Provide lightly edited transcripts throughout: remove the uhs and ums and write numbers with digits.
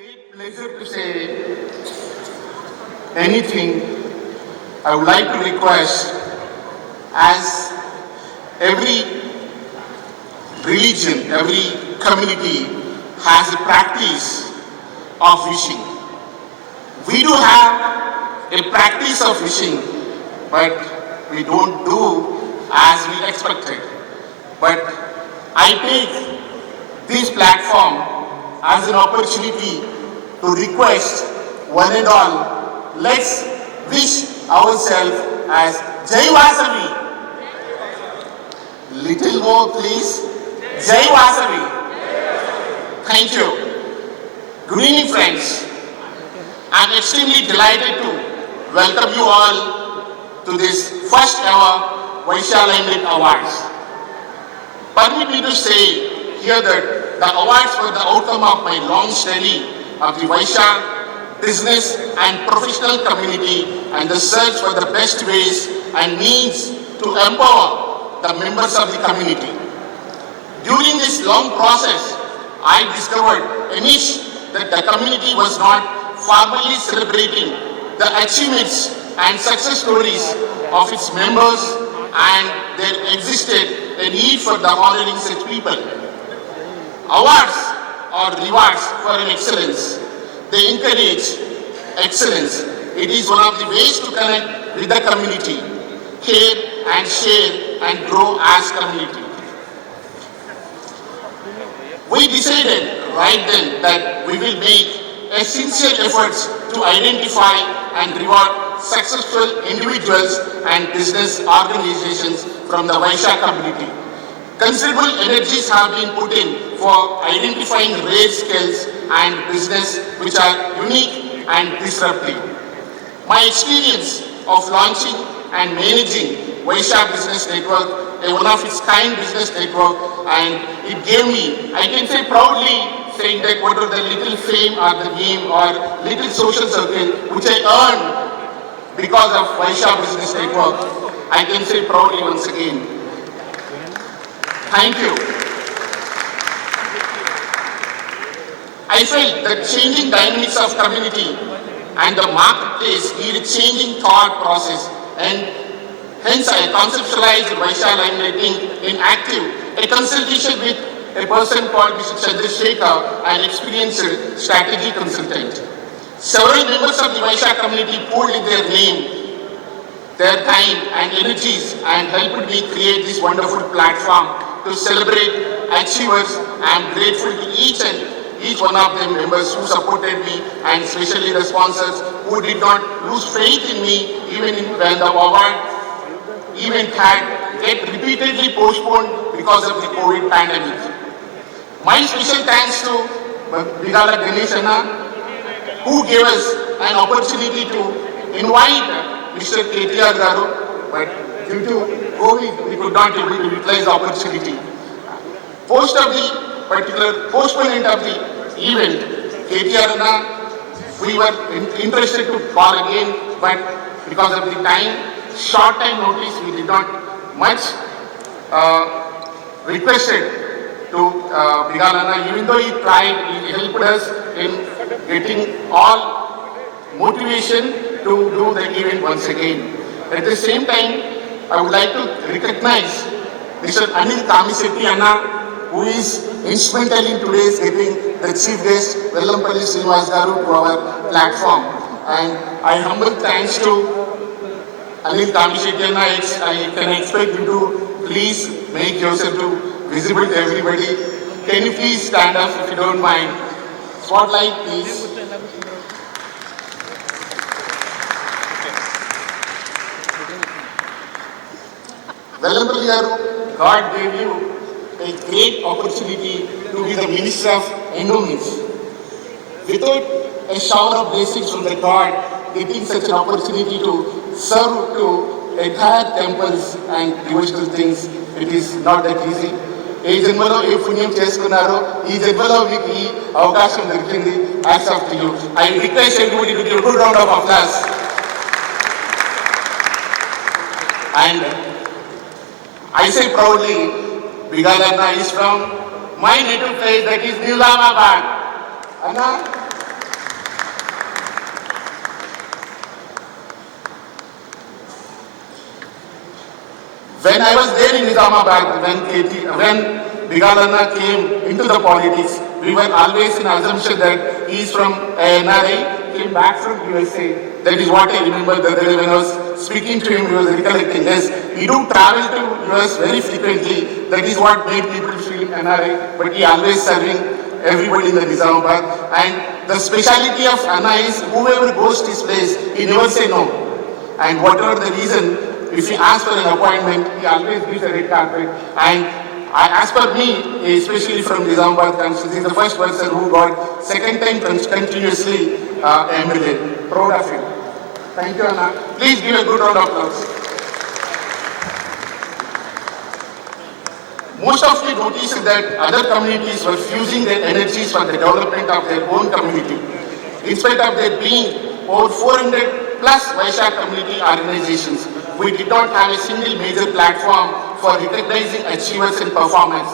Great pleasure to say anything. I would like to request, as every religion, every community has a practice of wishing. We do have a practice of wishing, but we don't do as we expected. But I take this platform as an opportunity to request one and all, let's wish ourselves as Jai Vasavi. Little more please. Jai Vasavi. Thank you. Good evening friends. I'm extremely delighted to welcome you all to this first ever Vaishya Limelight Awards. Permit me to say here that the awards were the outcome of my long study of the Vaishya business and professional community and the search for the best ways and means to empower the members of the community. During this long process, I discovered a niche that the community was not formally celebrating the achievements and success stories of its members, and there existed a need for the honoring such people. Awards or rewards for an excellence. They encourage excellence. It is one of the ways to connect with the community, care and share and grow as community. We decided right then that we will make essential efforts to identify and reward successful individuals and business organizations from the Vaishya community. Considerable energies have been put in for identifying rare skills and business which are unique and disruptive. My experience of launching and managing Vaishya Business Network, a one of its kind business network, and it gave me, I can say proudly, saying that whatever the little fame or the name or little social circle which I earned because of Vaishya Business Network, I can say proudly once again, thank you. I felt that changing dynamics of community and the marketplace needed changing thought process, and hence I conceptualized Vaishya Limelight in Active, a consultation with a person called Mr. Chandrasekhar, an experienced strategy consultant. Several members of the Vaishya community poured in their name, their time and energies and helped me create this wonderful platform to celebrate achievers. I am grateful to each one of them members who supported me, and especially the sponsors who did not lose faith in me even when the award event had get repeatedly postponed because of the COVID pandemic. My special thanks to Bigala Ganesh Anna, who gave us an opportunity to invite Mr. KTR Garu, but due to COVID, we could not able to utilize the opportunity. Post of the particular postponement of the event, KTR Anna, we were interested to call again, but because of the short time notice, we did not much requested to Bigalana, even though he tried, he helped us in getting all motivation to do the event once again. At the same time, I would like to recognize Mr. Anil Kamisetti Anna, who is instrumental in today's getting the chief guest, Vellampalli Srinivas Garu, to our platform. And I humble thanks to Anil Kamisetti Anna. I can expect you to please make yourself visible to everybody. Can you please stand up if you don't mind? Spotlight, please. Vellampalli Garu, God gave you a great opportunity to be the Minister of Endowments. Without a shower of blessings from the God, getting such an opportunity to serve to entire temples and devotional things, it is not that easy. ఏ జన్మలో ఏ పుణ్యం చేసుకున్నారో ఈ జన్మలో మీకు ఈ అవకాశం దొరికింది. Hats off to you. I request everybody to give a good round of applause. And I say proudly, Bigalana is from my native place, that is Nilamabad. Anna, When I was there in Nizamabad, when Bigalanna came into the politics, we were always in assumption that he is from NRI, came back from USA. That is what I remember the other day when I was speaking to him, he was recollecting. Yes, he do travel to US very frequently. That is what made people feel NRI, but he always serving everybody in the Nizamabad. And the speciality of Anna is whoever goes to his place, he never say no. And whatever the reason, if he asks for an appointment, he always gives a red carpet. And as per me, especially from Nizamabad constituency, he is the first person who got second time continuously MLA. Proud of him. Thank you, Anna. Please give a good round of applause. Most of you noticed that other communities were fusing their energies for the development of their own community. In spite of there being over 400 plus Vaishak community organizations, we did not have a single major platform for recognizing achievements and performance.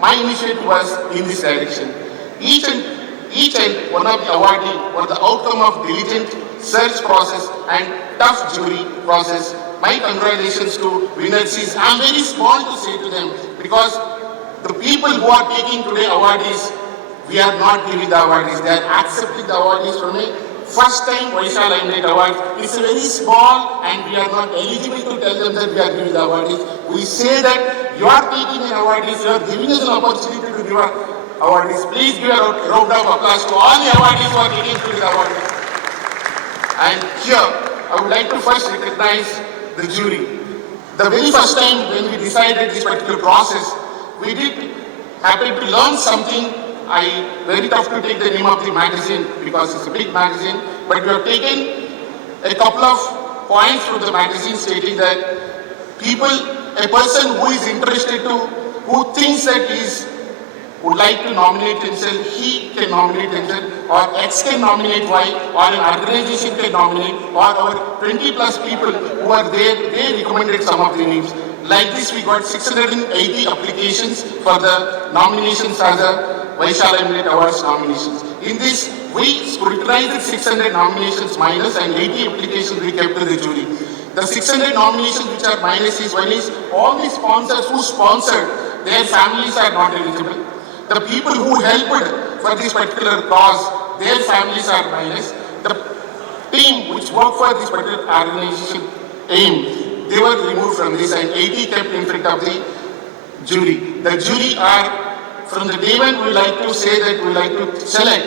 My initiative was in this direction. Each and one of the awardees were the outcome of diligent search process and tough jury process. My congratulations to winners. I'm very small to say to them because the people who are taking today awardees, we are not giving the awardees. They are accepting the awardees from me. First time Vaishak Limelight Award. It's very small and we are not eligible to tell them that we are giving the awardees. We say that you are taking an awardees, you are giving us an opportunity to give our awardees. Please give a round of applause to all the awardees who are taking to the awardees. And here, I would like to first recognize the jury. The very first time when we decided this particular process, we did happen to learn something. Very tough to take the name of the magazine because it's a big magazine, but we have taken a couple of points from the magazine stating that a person who is interested to, who thinks that would like to nominate himself, he can nominate himself, or X can nominate Y, or an organization can nominate, or our 20 plus people who are there, they recommended some of the names. Like this, we got 680 applications for the nominations as a Vaishak Limelight Awards nominations. In this, we scrutinized 600 nominations minus and 80 applications we kept to the jury. The 600 nominations which are minus is one is all the sponsors who sponsored, their families are not eligible. The people who helped for this particular cause, their families are minus. The team which worked for this particular organization, AIM, they were removed from this and 80 kept in front of the jury. The jury are, from the day when we like to say that we like to select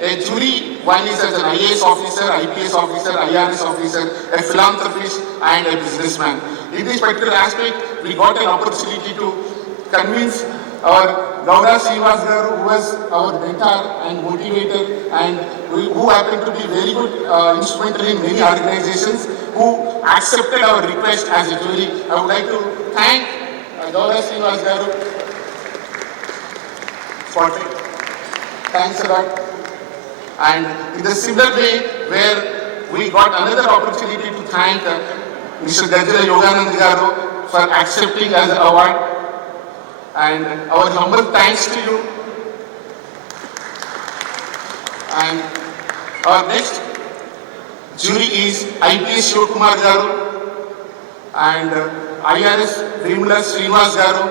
a jury, one is as an IAS officer, IPS officer, IRS officer, a philanthropist and a businessman. In this particular aspect, we got an opportunity to convince our Gowda Srinivas Garu, who was our mentor and motivator and who happened to be very good instrumental in many organizations, who accepted our request as a jury. I would like to thank Gowda Srinivas Garu. Thanks a lot. And in the similar way, where we got another opportunity to thank Mr. Gajra Yoganand Garu for accepting as an award. And our humble thanks to you. And our next jury is IPS Shivakumar Garu and IRS Vimla Srinivas Garu,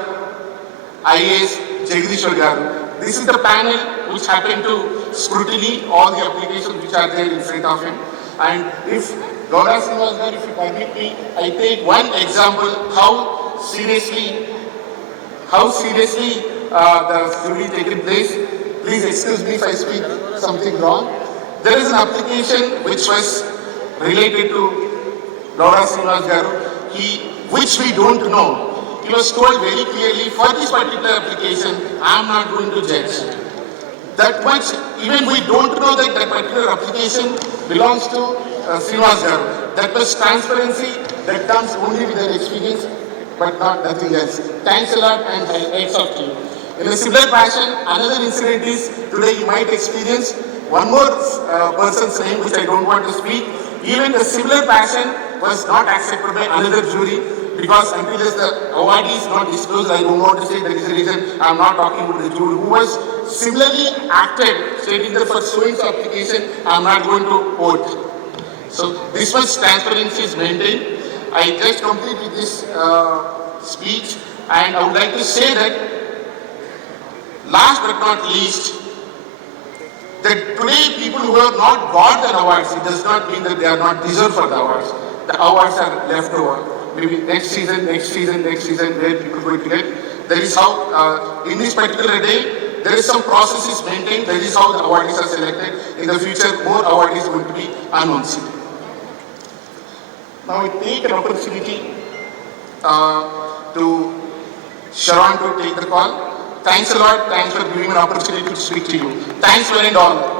IAS Jagdishwar Garu. This is the panel which happened to scrutiny all the applications which are there in front of him. And if Gowda Srinivas Garu, if you permit me, I take one example how seriously the jury taken place. Please excuse me if I speak something wrong. There is an application which was related to Gowda Srinivas Garu, which we don't know. He was told very clearly, for this particular application, I am not going to judge. That much, even we don't know that that particular application belongs to Srinivas Garu. That was transparency that comes only with their experience, but not nothing else. Thanks a lot and hats off to you. In a similar fashion, another incident is, today you might experience one more person's name which I don't want to speak. Even the similar fashion was not accepted by another jury because until the awardee is not disclosed, I don't want to say that is the reason I am not talking about the jury who was similarly acted, stating that for so application I am not going to vote. So this much transparency is maintained. I just complete with this speech, and I would like to say that, last but not least, that today people who have not got the awards, it does not mean that they are not deserved for the awards. The awards are left over. Maybe next season, where people are going to get. That is how, in this particular day, there is some processes maintained. That is how the awardees are selected. In the future, more awardees are going to be announced. Now I take an opportunity to Sharon to take the call. Thanks a lot. Thanks for giving me an opportunity to speak to you. Thanks one and all.